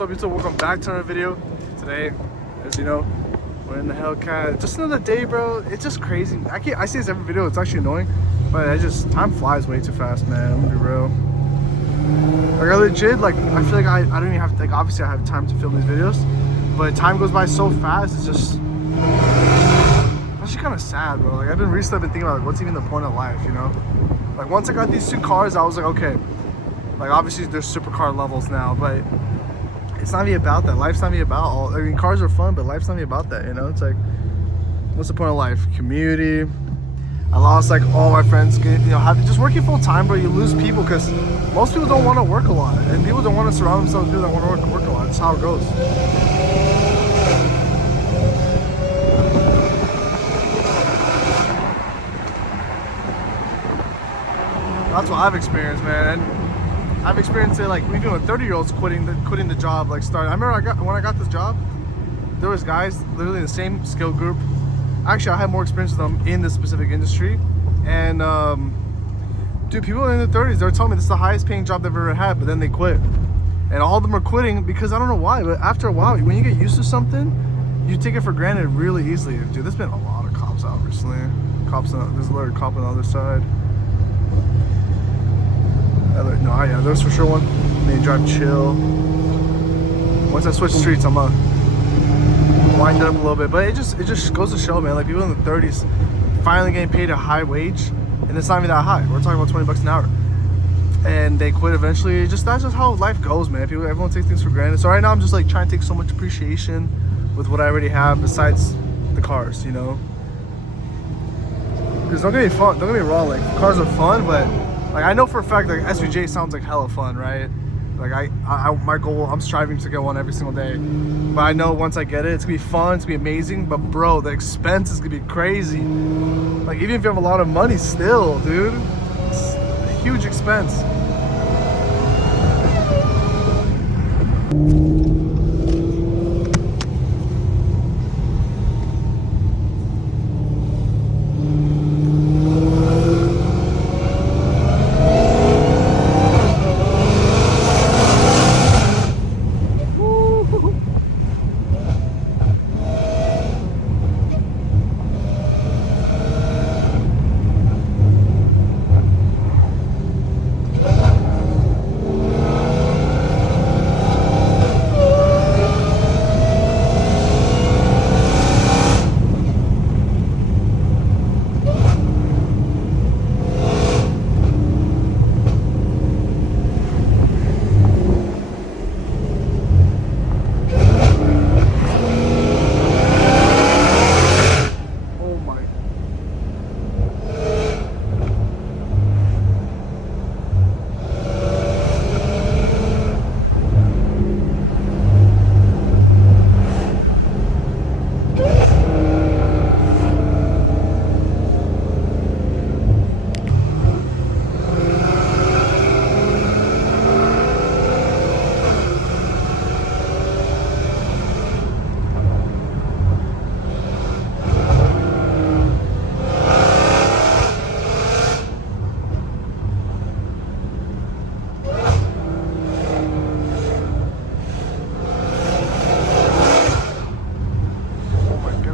What's up YouTube? Welcome back to another video. Today, as you know, we're in the Hellcat. Just another day, bro. It's just crazy. I see this every video. It's actually annoying, but time flies way too fast, man. I'm gonna be real. Like I legit, like I feel like I don't even have to, like obviously I have time to film these videos, but time goes by so fast. It's just actually kind of sad, bro. Like I've been recently thinking about like, what's even the point of life, you know? Like once I got these two cars, I was like, okay. Like obviously there's supercar levels now, but it's not even about that. Life's not even about all. I mean, cars are fun, but life's not even about that. You know, it's like, what's the point of life? Community. I lost like all my friends. You know, just working full time, bro. You lose people because most people don't want to work a lot, and people don't want to surround themselves with people that want to work a lot. That's how it goes. That's what I've experienced, man. And I've experienced it like even with 30-year-olds quitting the job, like starting. I remember when I got this job, there was guys literally in the same skill group. Actually, I had more experience with them in this specific industry, and dude, people in their 30s, they were telling me this is the highest paying job they've ever had, but then they quit, and all of them are quitting because I don't know why, but after a while, when you get used to something, you take it for granted really easily. Dude, there's been a lot of cops out recently. There's a little cop on the other side. No, yeah, there's for sure one. They drive chill. Once I switch streets, I'm gonna wind it up a little bit. But it just goes to show, man. Like people in the 30s finally getting paid a high wage, and it's not even that high. We're talking about 20 bucks an hour, and they quit eventually. That's just how life goes, man. Everyone takes things for granted. So right now I'm just like trying to take so much appreciation with what I already have besides the cars, you know. Because don't get me wrong. Like cars are fun, but like I know for a fact like SVJ sounds like hella fun, right? Like my goal, I'm striving to get one every single day. But I know once I get it, it's gonna be fun, it's gonna be amazing. But bro, the expense is gonna be crazy. Like even if you have a lot of money still, dude, it's a huge expense.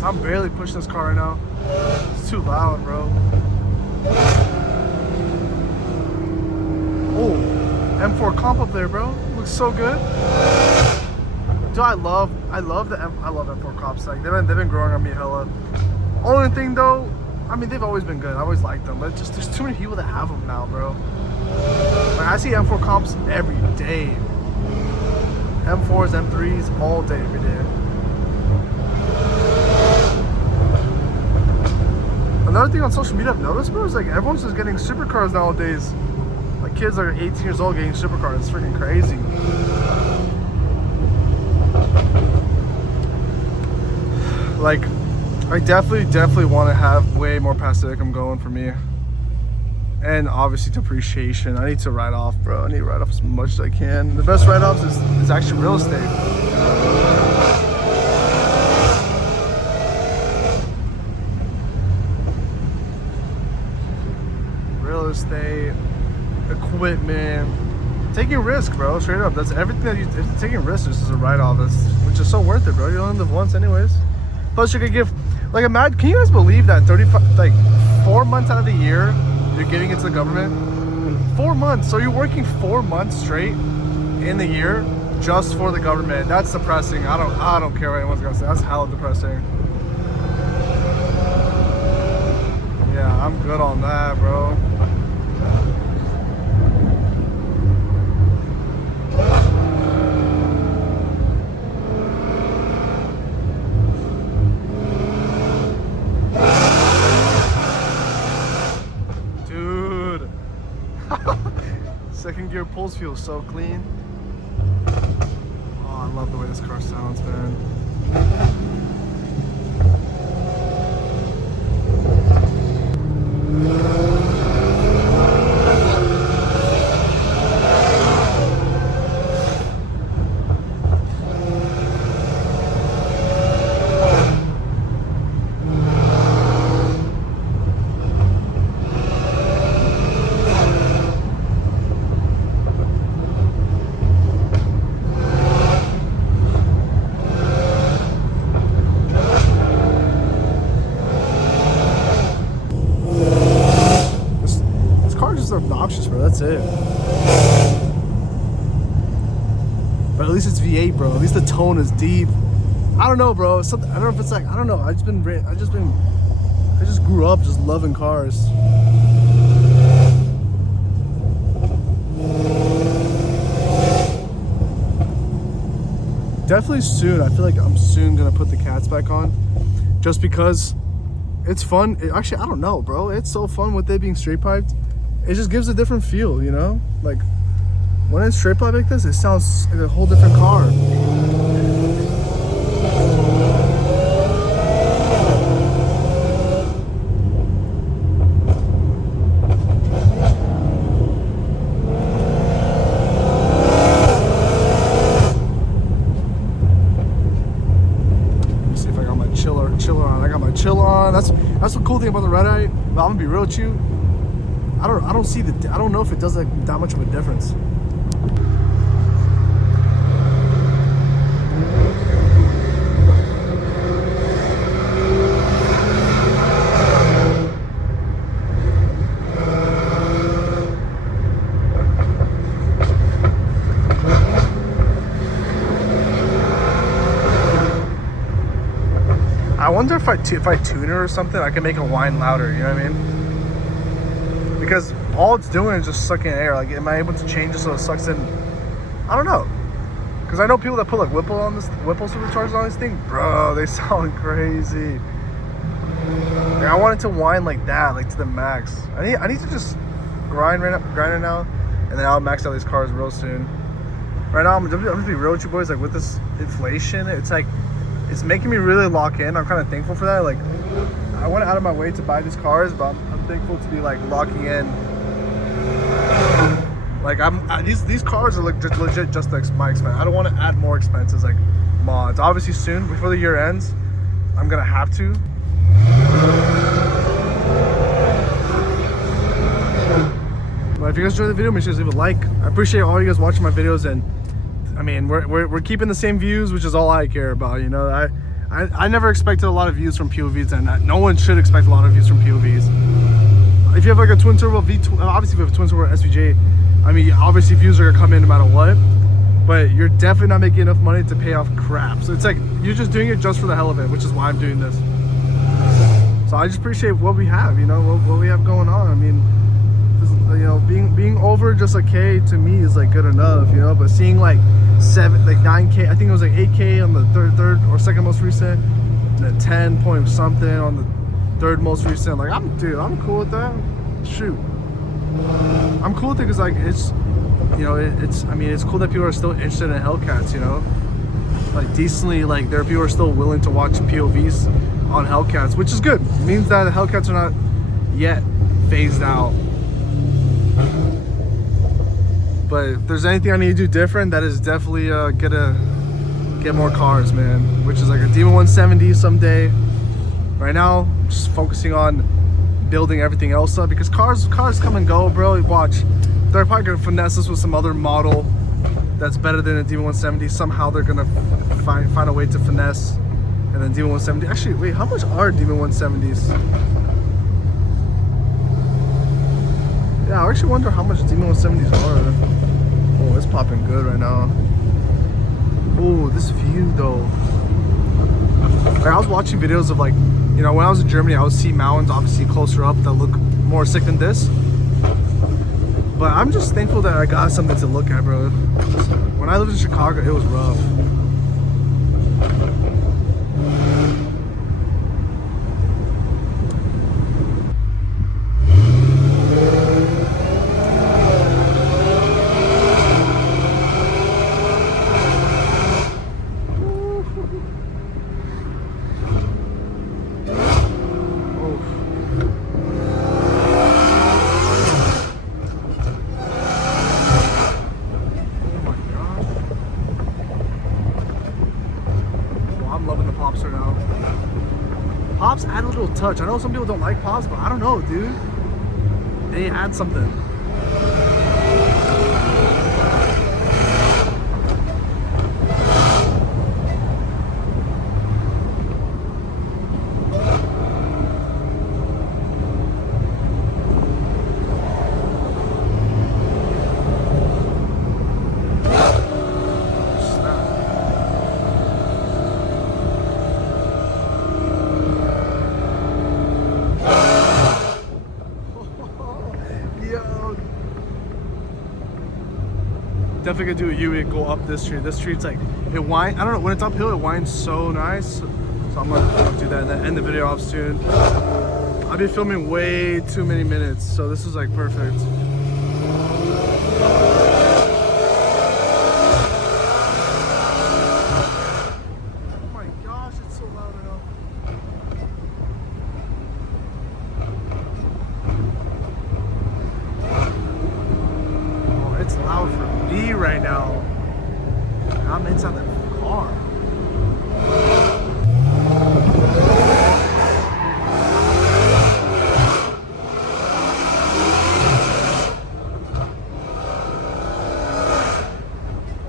I'm barely pushing this car right now. It's too loud, bro. Oh, M4 comp up there, bro. Looks so good. Dude, I love M4 comps. Like they've been growing on me hella. Only thing though, I mean they've always been good. I always liked them, but just there's too many people that have them now, bro. Like I see M4 comps every day. M4s, M3s, all day, every day. Another thing on social media I've noticed, bro, is like everyone's just getting supercars nowadays. Like kids that are 18 years old getting supercars. It's freaking crazy. Like, I definitely want to have way more passive income going for me. And obviously depreciation. I need to write off, bro. I need to write off as much as I can. The best write-offs is actually real estate. Real estate, equipment, taking risk, bro. Straight up, that's everything that you taking risks. This is a write-off, which is so worth it, bro. You only live once, anyways. Plus, you could give, like, imagine. Can you guys believe that 4 months out of the year you're giving it to the government? 4 months. So you're working 4 months straight in the year just for the government. That's depressing. I don't care what anyone's gonna say. That's hella depressing. Yeah, I'm good on that, bro. Dude. Second gear pulls feel so clean. Oh, I love the way this car sounds, man. Obnoxious, bro. That's it. But at least it's V8, bro. At least the tone is deep. I don't know, bro. Something, I don't know if it's like, I don't know. I just grew up just loving cars. Definitely soon. I feel like I'm soon gonna put the cats back on, just because it's fun. Actually, I don't know, bro. It's so fun with it being straight piped. It just gives a different feel, you know? Like, when it's straight pipe like this, it sounds like a whole different car. Let me see if I got my chiller on. I got my chill on. That's the cool thing about the Redeye. But I'm gonna be real with you. I don't know if it does like that much of a difference. I wonder if I tune it or something, I can make it whine louder, you know what I mean? Because all it's doing is just sucking air. Like, am I able to change it so it sucks in? I don't know. Because I know people that put like Whipple superchargers on this thing, bro, they sound crazy. Like, I want it to whine like that, like to the max. I need to just grind it now, and then I'll max out these cars real soon. Right now, I'm just be real with you boys. Like, with this inflation, it's like, it's making me really lock in. I'm kind of thankful for that. Like, I went out of my way to buy these cars, but I'm thankful to be like locking in. Like, these cars are like just legit just my expense. I don't want to add more expenses like mods. Obviously soon, before the year ends, I'm gonna have to. But if you guys enjoyed the video, make sure to leave a like. I appreciate all you guys watching my videos, and I mean, we're keeping the same views, which is all I care about. You know, I never expected a lot of views from POVs, and no one should expect a lot of views from POVs. If you have like a twin turbo V12, obviously if you have a twin turbo SVJ, I mean, obviously views are gonna come in no matter what, but you're definitely not making enough money to pay off crap. So it's like, you're just doing it just for the hell of it, which is why I'm doing this. So I just appreciate what we have, you know, what we have going on. I mean, this, you know, being over just a K to me is like good enough, you know, but seeing like 9K, I think it was like 8K on the third or second most recent, and then 10 point something on the third most recent. Like, I'm cool with that. Shoot, I'm cool with it because like it's, you know, I mean, it's cool that people are still interested in Hellcats, you know, like decently, like there are people who are still willing to watch POVs on Hellcats, which is good. It means that the Hellcats are not yet phased out. But if there's anything I need to do different, that is definitely get more cars, man. Which is like a Demon 170 someday. Right now, I'm just focusing on building everything else up, because cars come and go, bro. Watch, they're probably gonna finesse us with some other model that's better than a Demon 170. Somehow they're gonna find a way to finesse, and then Demon 170. Actually, wait, how much are Demon 170s? Yeah, I actually wonder how much Demon 170s are. Oh, it's popping good right now. Oh, this view though. Like, I was watching videos of, like, you know, when I was in Germany, I would see mountains obviously closer up that look more sick than this. But I'm just thankful that I got something to look at, bro. When I lived in Chicago, it was rough. Pops add a little touch. I know some people don't like pops, but I don't know, dude. They add something. Definitely gonna do a U and go up this street. This street's like, it winds, I don't know, when it's uphill, it winds so nice. So I'm gonna do that and then end the video off soon. I've been filming way too many minutes, so this is like perfect. Oh my gosh, it's so loud right now. Oh, it's loud for me right now. I'm inside the car.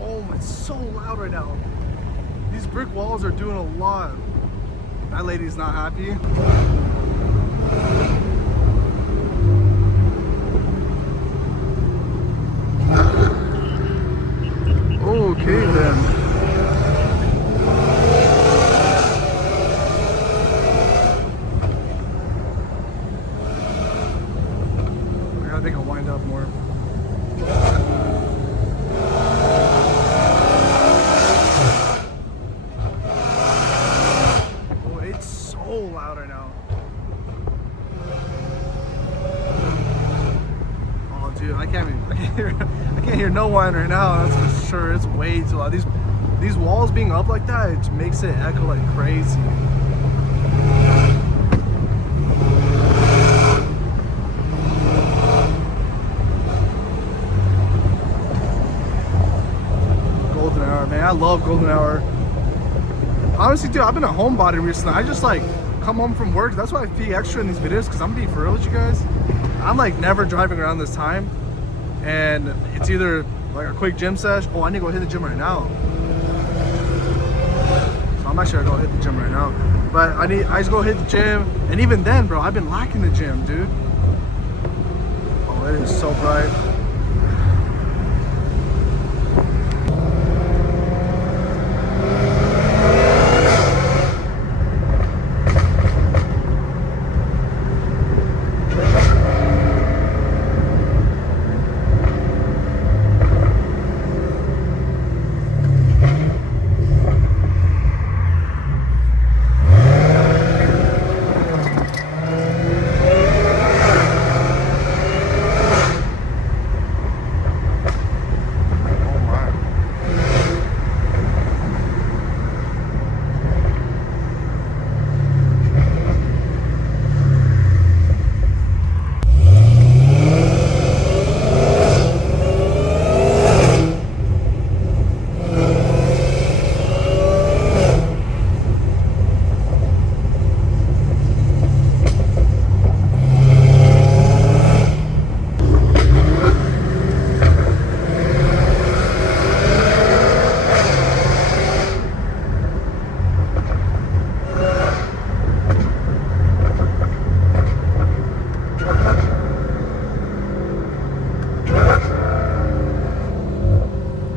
Oh, it's so loud right now. These brick walls are doing a lot. That lady's not happy. Okay then. I think I'll wind up more. Oh, it's so loud right now. Oh, dude, I can't hear no one right now. That's for sure. It's way too loud. These walls being up like that, it makes it echo like crazy. Golden hour, man. I love golden hour. Honestly, dude, I've been a homebody recently. I just like come home from work. That's why I pee extra in these videos, because I'm being for real with you guys. I'm like never driving around this time, and it's either like a quick gym sesh. Oh, I need to go hit the gym right now. So I'm actually gonna go hit the gym right now. But I just go hit the gym, and even then, bro, I've been lacking the gym, dude. Oh, it is so bright.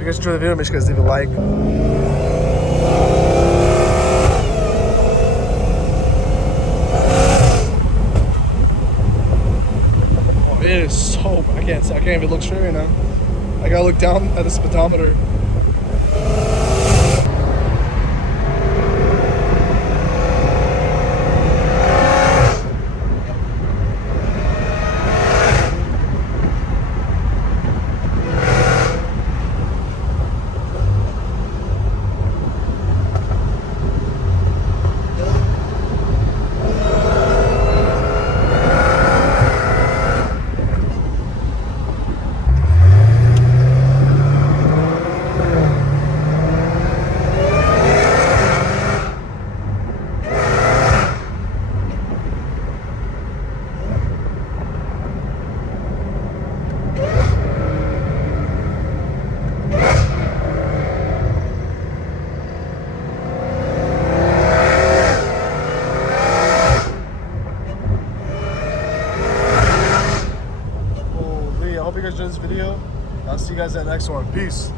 you guys enjoyed the video, make sure you guys leave a like. Oh, it is so, I can't even look straight right now. I gotta look down at the speedometer. I hope you guys enjoyed this video. I'll see you guys at the next one. Peace.